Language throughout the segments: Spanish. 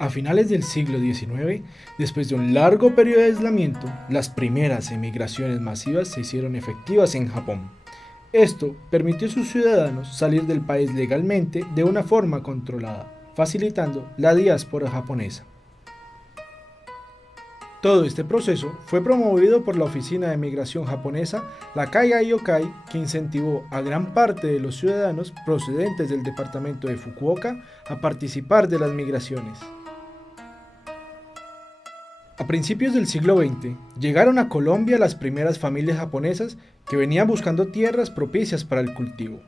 A finales del siglo XIX, después de un largo periodo de aislamiento, las primeras emigraciones masivas se hicieron efectivas en Japón. Esto permitió a sus ciudadanos salir del país legalmente de una forma controlada, facilitando la diáspora japonesa. Todo este proceso fue promovido por la Oficina de Migración Japonesa, la Kaigai Yokai, que incentivó a gran parte de los ciudadanos procedentes del departamento de Fukuoka a participar de las migraciones. A principios del siglo XX, llegaron a Colombia las primeras familias japonesas que venían buscando tierras propicias para el cultivo.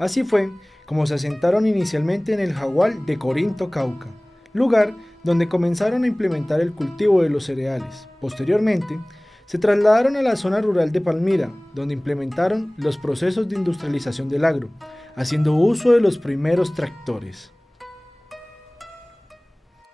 Así fue como se asentaron inicialmente en el Jaguar de Corinto, Cauca, lugar donde comenzaron a implementar el cultivo de los cereales. Posteriormente, se trasladaron a la zona rural de Palmira, donde implementaron los procesos de industrialización del agro, haciendo uso de los primeros tractores.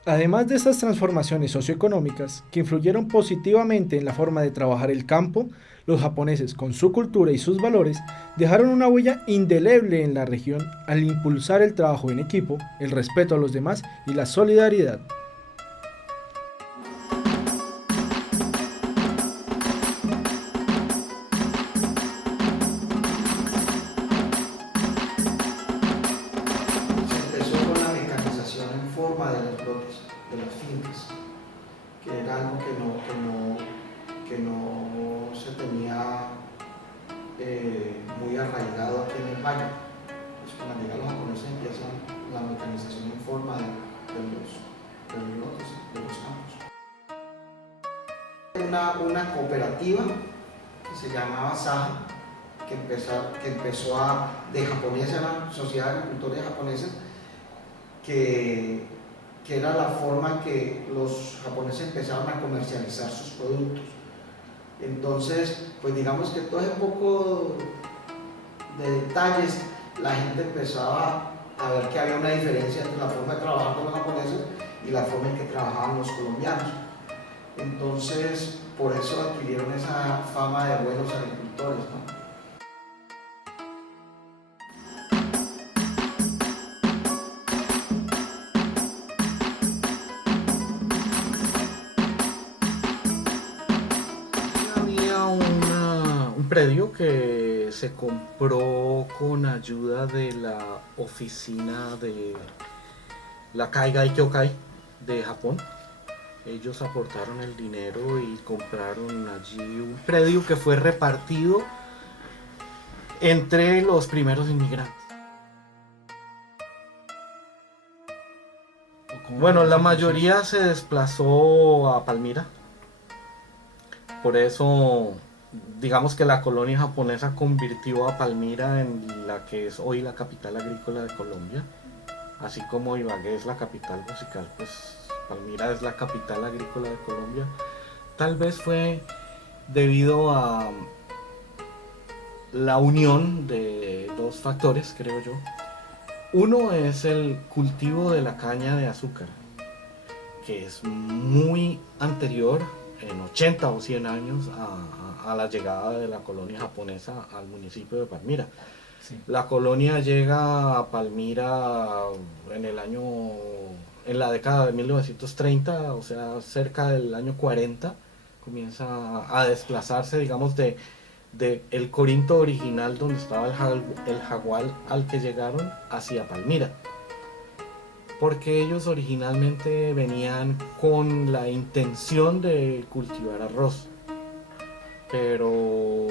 Además de estas transformaciones socioeconómicas que influyeron positivamente en la forma de trabajar el campo, los japoneses, con su cultura y sus valores, dejaron una huella indeleble en la región al impulsar el trabajo en equipo, el respeto a los demás y la solidaridad. Se empezó con la mecanización en forma de los lotes, de las fincas, que era algo que no se tenía muy arraigado aquí en el valle. Pues con la llegada de los japoneses empiezan la mecanización en forma de los lotes, de los campos. Una cooperativa que se llamaba Saja, que empezó de japoneses, eran sociedad de agricultores japoneses, que era la forma en que los japoneses empezaron a comercializar sus productos. Entonces, pues digamos que todo ese poco de detalles, la gente empezaba a ver que había una diferencia entre la forma de trabajar con los japoneses y la forma en que trabajaban los colombianos. Entonces, por eso adquirieron esa fama de buenos agricultores, ¿no? Había un predio que se compró con ayuda de la oficina de la Kaigai Kyokai de Japón. Ellos aportaron el dinero y compraron allí un predio que fue repartido entre los primeros inmigrantes. Bueno, la mayoría se desplazó a Palmira. Por eso, digamos que la colonia japonesa convirtió a Palmira en la que es hoy la capital agrícola de Colombia. Así como Ibagué es la capital musical, pues Palmira es la capital agrícola de Colombia. Tal vez fue debido a la unión de dos factores, creo yo. Uno es el cultivo de la caña de azúcar, que es muy anterior, en 80 o 100 años, a la llegada de la colonia japonesa al municipio de Palmira. Sí. La colonia llega a Palmira en la década de 1930, o sea, cerca del año 40, comienza a desplazarse, digamos, de el Corinto original donde estaba el Jaguar al que llegaron hacia Palmira, porque ellos originalmente venían con la intención de cultivar arroz, pero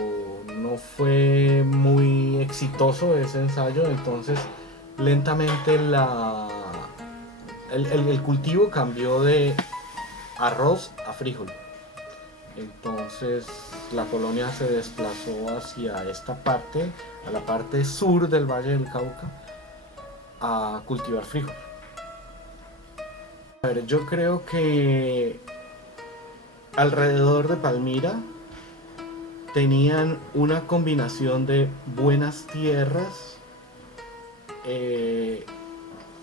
no fue muy exitoso ese ensayo. Entonces lentamente el cultivo cambió de arroz a frijol. Entonces la colonia se desplazó hacia esta parte, a la parte sur del Valle del Cauca, a cultivar frijol. A ver, yo creo que alrededor de Palmira tenían una combinación de buenas tierras,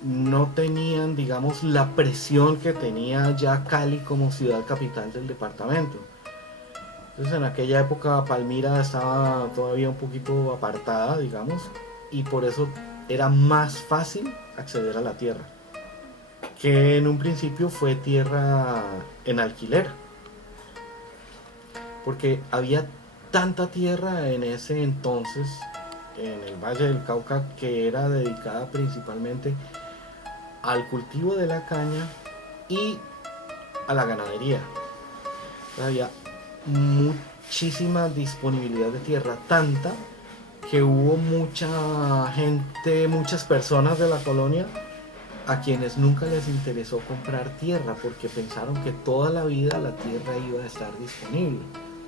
no tenían, digamos, la presión que tenía ya Cali como ciudad capital del departamento. Entonces en aquella época Palmira estaba todavía un poquito apartada, digamos, y por eso era más fácil acceder a la tierra. que en un principio fue tierra en alquiler, porque había tanta tierra en ese entonces en el Valle del Cauca que era dedicada principalmente al cultivo de la caña y a la ganadería. Había muchísima disponibilidad de tierra, tanta que hubo mucha gente, muchas personas de la colonia a quienes nunca les interesó comprar tierra porque pensaron que toda la vida la tierra iba a estar disponible.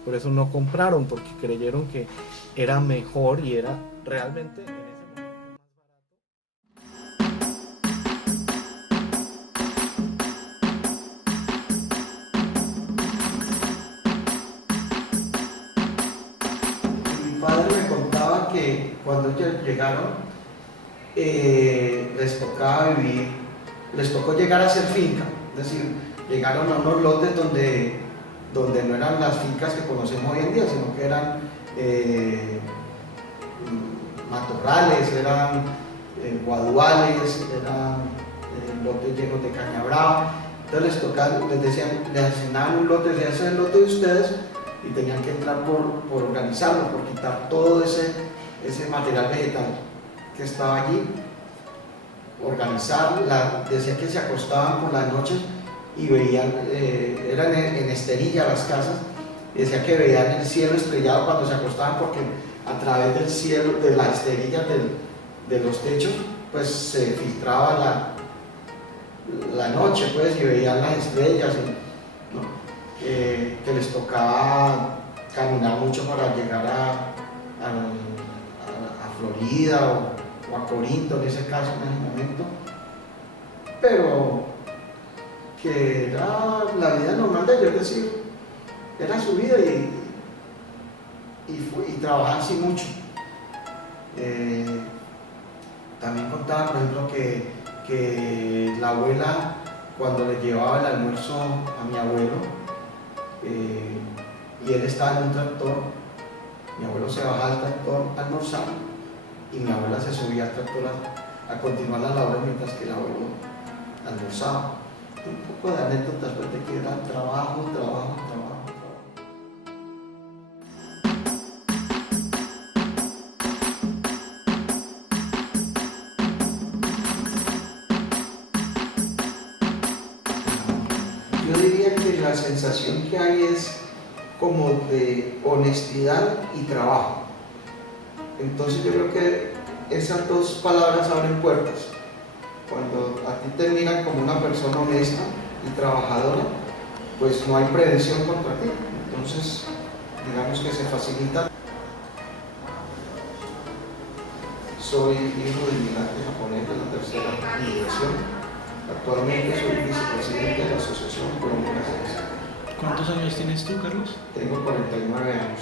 Por eso no compraron, porque creyeron que era mejor y era realmente en ese momento Mi padre me contaba que cuando ellos llegaron, les tocó llegar a hacer finca, es decir, llegaron a unos lotes donde no eran las fincas que conocemos hoy en día, sino que eran matorrales, eran guaduales, eran lotes llenos de caña brava. Entonces les asignaban un lote, ese es el lote de ustedes, y tenían que entrar por organizarlo, por quitar todo ese material vegetal que estaba allí, organizar, decían que se acostaban por las noches y veían, eran en esterilla las casas, y decían que veían el cielo estrellado cuando se acostaban porque a través del cielo, de las esterillas de los techos, pues se filtraba la noche, pues, y veían las estrellas, ¿no? Que les tocaba caminar mucho para llegar a Florida o a Corinto en ese caso, en ese momento, pero que era la vida normal de ellos, es decir, era su vida y trabajar sin mucho. También contaba, por ejemplo, que la abuela, cuando le llevaba el almuerzo a mi abuelo, y él estaba en un tractor, mi abuelo se bajaba al tractor a almorzar y mi abuela se subía al tractor a continuar la labor mientras que el abuelo almorzaba. Un poco de anécdotas pues, de que era trabajo. Yo diría que la sensación que hay es como de honestidad y trabajo. Entonces yo creo que esas dos palabras abren puertas. Cuando a ti te miran como una persona honesta y trabajadora, pues no hay prevención contra ti. Entonces, digamos que se facilita. Soy hijo de inmigrante japonés de la tercera generación. Actualmente soy vicepresidente de la Asociación Colombiana de Ciencia. ¿Cuántos años tienes tú, Carlos? Tengo 49 años.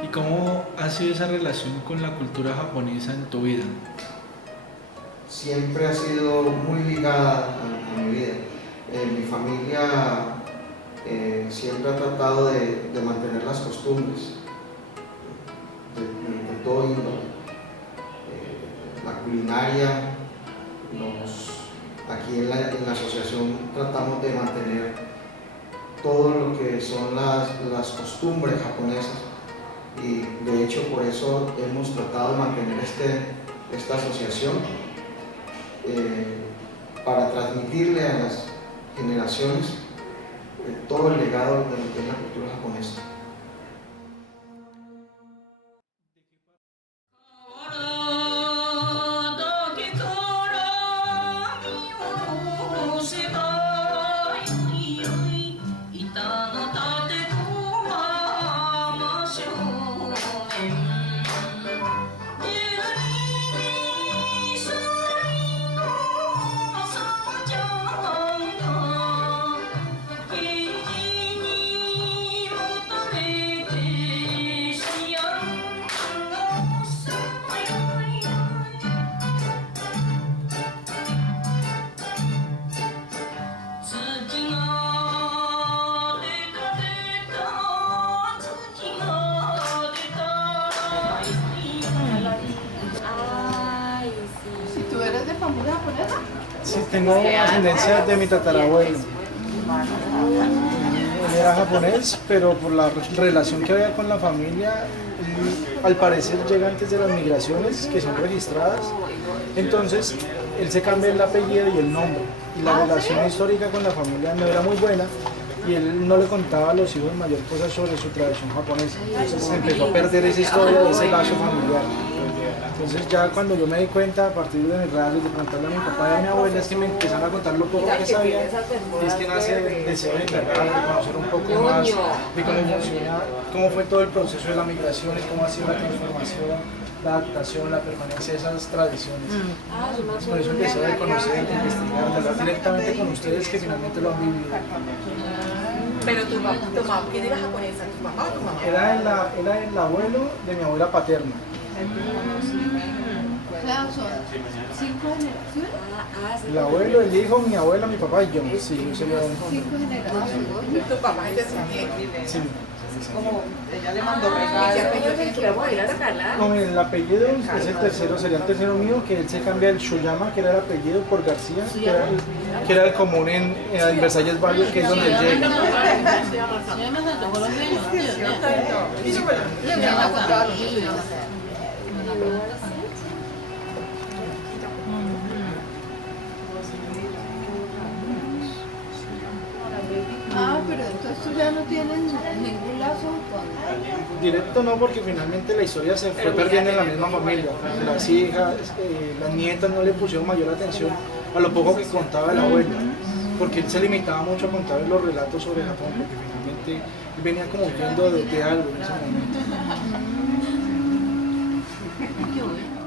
¿Y cómo ha sido esa relación con la cultura japonesa en tu vida? Siempre ha sido muy ligada a mi vida. Mi familia siempre ha tratado de mantener las costumbres de todo índole. La culinaria, aquí en la asociación tratamos de mantener todo lo que son las costumbres japonesas, y de hecho por eso hemos tratado de mantener esta asociación para transmitirle a las generaciones todo el legado de lo que es la cultura japonesa. Tengo ascendencia de mi tatarabuelo. Él era japonés, pero por la relación que había con la familia, al parecer llega antes de las migraciones que son registradas. Entonces, él se cambia el apellido y el nombre. Y la relación histórica con la familia no era muy buena. Y él no le contaba a los hijos mayor cosas sobre su tradición japonesa. Entonces se empezó a perder esa historia de ese lazo familiar. Entonces ya cuando yo me di cuenta a partir de mis radios de contarle a mi papá y a mi abuela, es que me empezaron a contar lo poco que sabía, y es que nace de deseo de indagar, de conocer un poco más de cómo funciona, cómo fue todo el proceso de la migración, cómo ha sido la transformación, la adaptación, la permanencia de esas tradiciones. Por eso empecé a conocer, a investigar, a hablar directamente con ustedes que finalmente lo han vivido. Pero tu mamá, ¿quién era japonesa? ¿Tu papá o tu mamá? Era el abuelo de mi abuela paterna. Claro, son 5 generaciones. El abuelo, el hijo, mi abuela, mi papá y yo. Sí, yo sería un 5 generaciones. Tu papá es descendiente. Sí. Como ella le mandó ¿Y qué regalos. apellido tiene tu abuela? ¿Era Carla? Con el apellido es el tercero, sería el tercero mío, que él se cambia el Shoyama, que era el apellido, por García, que era el común en Versalles Barrio, que es donde él llega. Ah, pero entonces tú ya no tienes ningún lazo con... Directo no, porque finalmente la historia se fue perdiendo en la misma familia. Las hijas, las nietas no le pusieron mayor atención a lo poco que contaba el abuelo, porque él se limitaba mucho a contar los relatos sobre Japón, porque finalmente él venía como huyendo de algo en ese momento. Qué bueno.